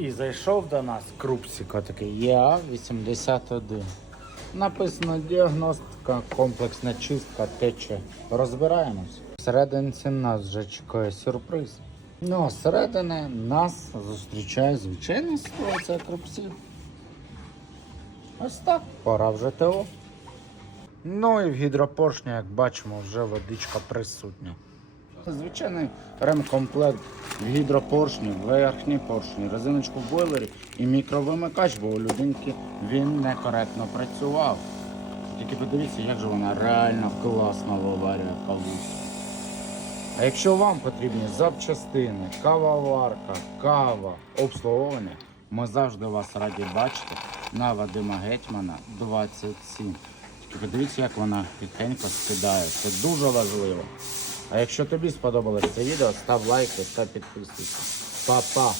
І зайшов до нас крупсика такий ЄА-81. Написано діагностика, комплексна чистка, тече. Розбираємось. Всерединці нас вже чекає сюрприз. Ну, а зсередини нас зустрічає звичайна ситуація крупсів. Ось так, пора вже ТО. Ну і в гідропоршні, як бачимо, вже водичка присутня. Звичайний ремкомплект в гідропоршні, верхній поршні, резиночку в бойлері і мікровимикач, бо у людинки він некоректно працював. Тільки подивіться, як же вона реально класно виварює каву. А якщо вам потрібні запчастини, кавоварка, кава, обслуговування, ми завжди вас раді бачити на Вадима Гетьмана 27. Тільки подивіться, як вона тихенько скидає. Це дуже важливо. А якщо тобі сподобалось це відео, став лайки та підписуйся. Па-па!